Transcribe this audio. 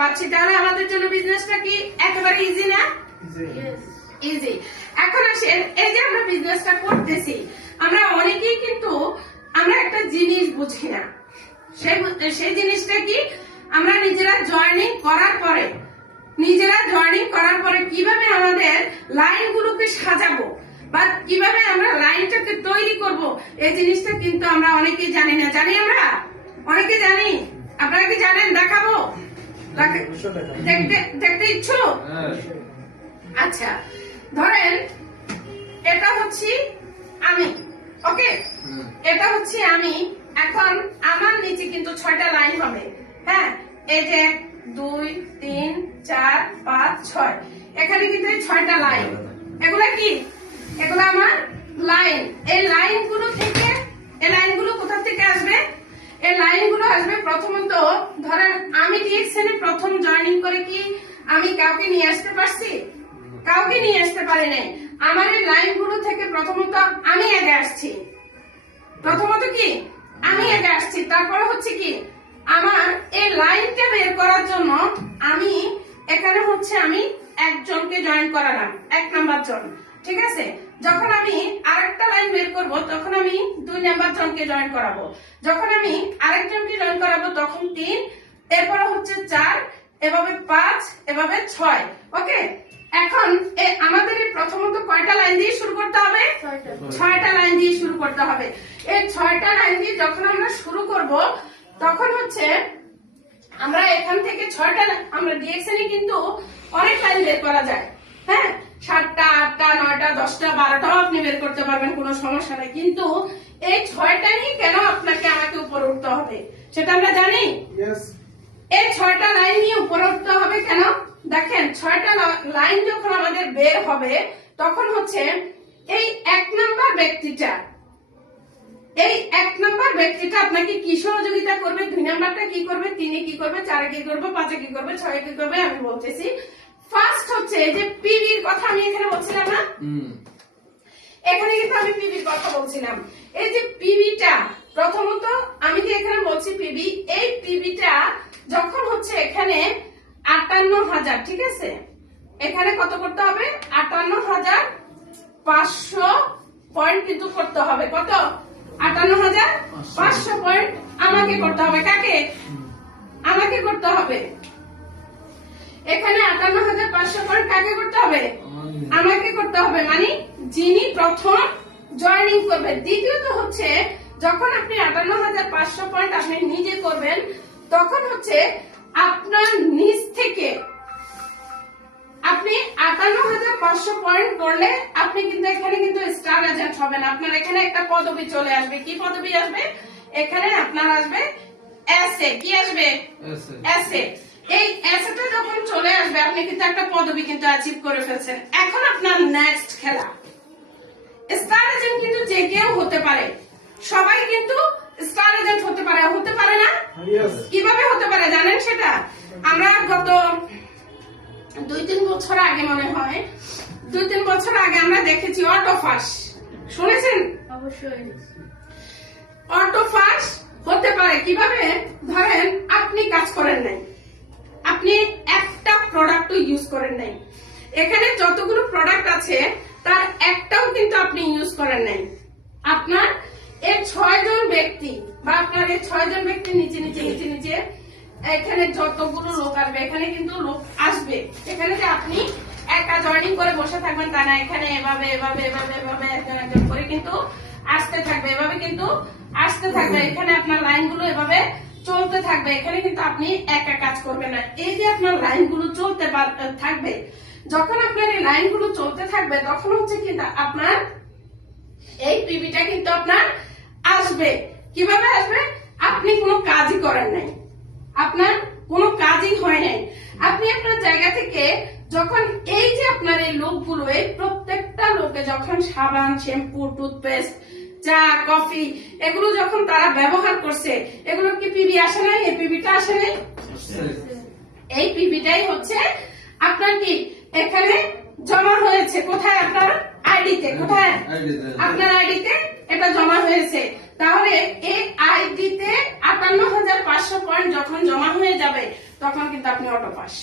পাচ্ছি, তাহলে আমাদের জন্য বিজনেসটা কি একেবারে ইজি না? ইজি। এখন আসেন, এই যে আমরা বিজনেসটা করতেছি, আমরা অনেকেই কিন্তু আমরা একটা জিনিস বুঝি না। সেই জিনিসটা কি, আমরা নিজেরা জয়েনিং করার পরে কিভাবে আমাদের লাইনগুলোকে সাজাবো বা কিভাবে আমরা লাইনটাকে তৈরি করব, এই জিনিসটা কিন্তু আমরা অনেকেই জানি না। জানি আমরা অনেকে জানি, আপনারা কি জানেন? দেখাবো? দেখতে ইচ্ছুক? আচ্ছা, ধরেন এটা হচ্ছে আমি, ওকে, এটা হচ্ছে আমি। এখন আমার নিচে কিন্তু 6টা লাইন হবে। হ্যাঁ, এই যে 1 2 3 4 5 6, এখানে কিন্তু এই 6টা লাইন। এগুলা কি? এগুলো আমার লাইন। এই লাইনগুলো কোথা থেকে আসবে? এই লাইনগুলো আসবে প্রথমত, ধরেন আমি ডিএক্সএন এ প্রথম জয়েনিং করে কি আমি কাউকে নিয়ে আসতে পারছি? কাউকে নিয়ে আসতে পারি নাই। আমার এই লাইনগুলো থেকে প্রথমত আমি আগে আসছি। তারপরে হচ্ছে কি, আমার এই লাইনটা বের করার জন্য আমি এখানে হচ্ছে আমি একজনকে জয়েন করালাম, 1 নাম্বার জন। ঠিক আছে, যখন আমি আরেকটা লাইন বের করব তখন আমি 2 নাম্বার জনকে জয়েন করাবো। যখন আমি আরেকজনকে জয়েন করাবো তখন 3, এরপরে হচ্ছে 4, এভাবে 5, এভাবে 6। ওকে, এখন আমাদের প্রথমত কয়টা লাইন দিয়ে শুরু করতে হবে? 6টা লাইন দিয়ে শুরু করতে হবে। এই 6টা লাইন দিয়ে যখন আমরা শুরু করব তখন হচ্ছে আমরা এখান থেকে 6টা, আমরা ডিএক্সএন এ কিন্তু অনেক লাইন বের করা যায়। হ্যাঁ, 7টা 8টা 9টা 10টা 12টাও আপনি বের করতে পারবেন, কোনো সমস্যা নেই। কিন্তু এই 6টা নিয়ে কেন আমাকে উপরে উঠতে হবে সেটা আমরা জানি। এই 6টা লাইন নিয়ে উপরে উঠতে হবে কেন? দেখেন, 6টা লাইন যখন আমাদের বের হবে তখন হচ্ছে এই 1 নাম্বার ব্যক্তিটা আপনাকে কি সহযোগিতা করবে? 2 নাম্বারটা কি করবে? 3 কি করবে? 4 কি করবে? 5 কি করবে? 6 কি করবে? আমি বলতেছি। ফার্স্ট হচ্ছে যে পিবির কথা আমি এখানে বলছিলাম না? এখানে কিন্তু আমি পিবির কথা বলছিলাম। এই যে পিবিটা, প্রথমত আমি যে এখানে বলছি পিবি, এই পিবিটা যখন হচ্ছে এখানে 58,000, ঠিক আছে, এখানে কত করতে হবে? 58,500 পয়েন্ট কিন্তু করতে হবে। কত? 58,500 পয়েন্ট আমাকে করতে হবে। কাকে? আমাকে করতে হবে। এখানে 58,500 পয়েন্ট কাকে করতে হবে? আমাকে করতে হবে, মানে যিনি প্রথম জয়েনিং করবে। দ্বিতীয়ত হচ্ছে যখন আপনি 58,500 পয়েন্ট আপনি নিজে করবেন তখন হচ্ছে আপনার নিজ থেকে আপনি 58,500 পয়েন্ট করলে আপনি কিন্তু এখানে কিন্তু স্টার এজেন্ট হবেন। আপনার এখানে একটা পদবি চলে আসবে। কি পদবি আসবে? এখানে আপনার আসবে এসএ। কি আসবে? এসএ। এই এসএটা যখন চলে আসবে আপনি কিন্তু একটা পদবি কিন্তু অ্যাচিভ করে ফেলছেন। এখন আপনার নেক্সট খেলা, স্টার এজেন্ট কিন্তু যে কেউ হতে পারে, সবাই কিন্তু স্টার এজেন্ট হতে পারে না? কিভাবে হতে পারে জানেন সেটা? আমরা গত 2-3 বছর আগে, মনে হয় 2-3 বছর আগে আমরা দেখেছি অটোফাস। শুনেছেন? অবশ্যই। অটোফাস হতে পারে কিভাবে? ধরেন আপনি কাজ করেন নাই, আপনি একটা প্রোডাক্টও ইউজ করেন নাই, এখানে যতগুলো প্রোডাক্ট আছে তার একটাও কিন্তু আপনি ইউজ করেন নাই। আপনার এই 6 জন ব্যক্তি বা আপনার এই 6 জন ব্যক্তি নিচে এখানে যতগুলো লোক আসবে, এখানে কিন্তু লোক আসবে। এখানে যে আপনি একা জয়েনিং করে বসে থাকবেন তা না, এখানে এভাবে একজন করে কিন্তু আসতে থাকবে, এভাবে কিন্তু আসতে থাকবে। এখানে আপনার লাইনগুলো এভাবে চলতে থাকবে। এখানে কিন্তু আপনি একা কাজ করবেন না। এই যে আপনার লাইনগুলো চলতে থাকবে, যখন আপনার এই লাইনগুলো চলতে থাকবে তখন হচ্ছে কিন্তু আপনার এই পিবিটা কিন্তু আপনার আসবে। কিভাবে আসবে? আপনি কোনো কাজই করেন নাই, আপনার কোনো কাজই হয় নাই। আপনি আপনার জায়গা থেকে যখন এই যে আপনার এই লোকগুলো, এই প্রত্যেকটা লোকে যখন সাবান, শ্যাম্পু, টুথপেস্ট, চা, কফি এগুলো যখন তারা ব্যবহার করছে, এগুলো কি পিবি আসে নাই? এই পিবিটা আসে নাই? এই পিবিটাই হচ্ছে আপনার কি এখানে জমা হয়েছে। কোথায়? আপনার আইডিতে। কোথায়? আপনার আইডিতে এটা জমা হয়েছে। তাহলে এই আইডিতে 58,500 পয়েন্ট যখন জমা হয়ে যাবে তখন কিন্তু আপনি অটো পাস।